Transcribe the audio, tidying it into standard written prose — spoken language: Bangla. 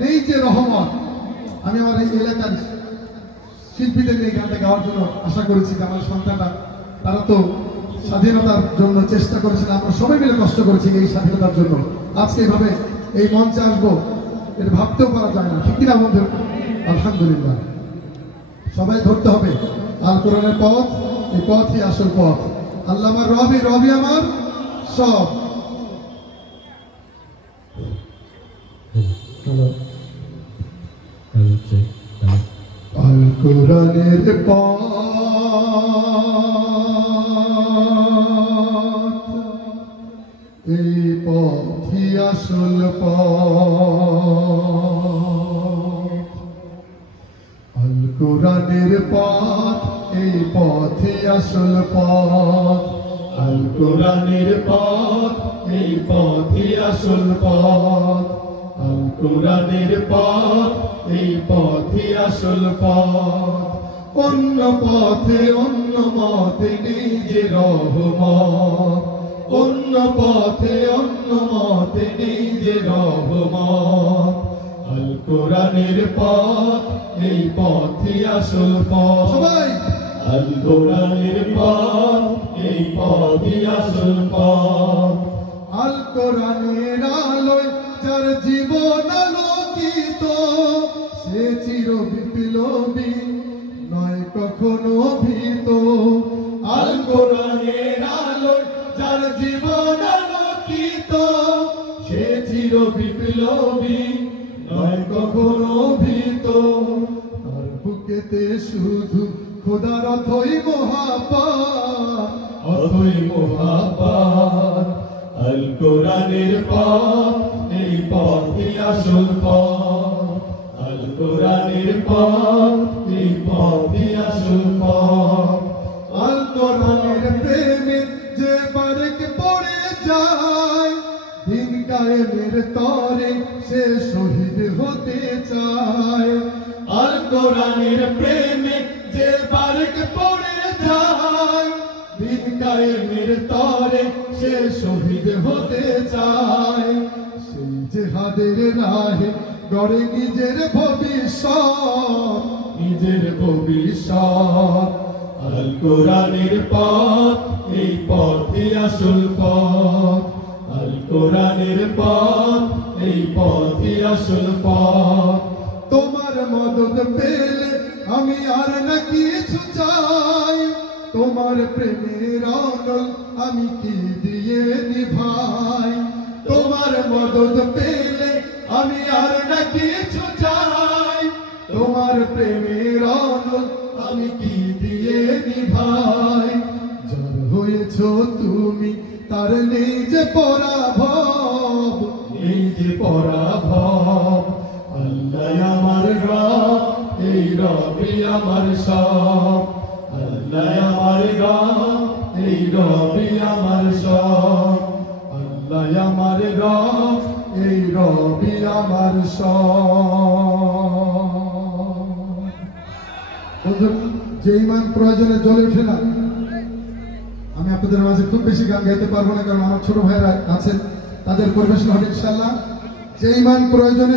নেই যে রহমত। আমি আমার এই এলাকার শিল্পীদের নিয়ে গানটা গাওয়ার জন্য আশা করেছি যে আমার সন্তানরা তারা তো স্বাধীনতার জন্য চেষ্টা করেছেন, আমরা সবাই মিলে কষ্ট করেছি এই স্বাধীনতার জন্য। আজকে এভাবে এই মঞ্চে আসবো এটা ভাবতেও পারা যায় না, ঠিক কিনা বন্ধু? আলহামদুলিল্লাহ, সবাই ধরতে হবে আল কোরআনের পথ, এই পথই আসল পথ। আল্লাহ আমার রবি, রবি আমার সব। আল কোরআনের পথ, এই পথই আসল পথ। আল কোরআনের পথ, এই পথই আসল পথ। আল কোরআনের পথ, এই পথই আসল পথ। আল কোরআনের পথ, এই পথই আসল পথ। অন্য পথে অন্য মতে নেই যে রহমত, অন্য পথে অন্য মতে নেই যে রহমত। আল কোরআনের পথ, এই পথই আসল পথ। সবাই আল কোরআনের পথ, এই পথই আসল পথ। আল কোরআনের আলোয় যার জীবন আলোকিত, সে চির বিপ্লবী নয় কখনো ভীত। আল কোরআনের আলোয় যার জীবন আলোকিত, সে চির বিপ্লবী নয় কখনো ভীত। তার বুকেতে শুধু খোদার অথই মহাপাত, অথই মহাপাত। আল কোরআনের পথ, এই পথই আসল পথ। আল কোরআনের পথ, এই পথই আসল পথ। আল কোরআনের প্রেমে যে বারেক পড়ে যায়, দিন কায়েমের তরে সে শহীদ হতে চায়। আল কোরআনের প্রেমে যে বারেক পড়ে যায়, দিন কায়েমের তরে সে শহীদ হতে চায়। সেই জিহাদের রাহে গড়ে নিজের ভবিষ্যৎ, নিজের ভবিষ্যৎ। আল কোরআনের পথ, এই পথই আসল পথ। আল কোরআনের পথ, এই পথই আসল পথ। তোমার মদদ পেলে আমি আর না কিছু চাই, তোমার প্রেমের অনল আমি কি দিয়ে নিভাই। তোমার মদদ পেলে আমি আর না কিছু চাই, তোমার প্রেমের অনল আমি কি দিয়ে নিভাই। যার হয়েছ তুমি তার নেই যে পরাভব, নেই যে পরাভব। আল্লাহ আমার রব, এই রবি আমার সব। আল্লাহ আমার রব, এই রবি আমার সব। আল্লাহ আমার রব, এই রবি আমার সব। যে ইমান প্রয়োজনে জ্বলে ওঠে না, আমি আপনাদের মাঝে খুব বেশি গান গাইতে পারবো না, কারণ আমার ছোট ভাইয়েরা আছেন, তাদের পরিবেশন হবে ইনশাআল্লাহ। যে ইমান প্রয়োজনে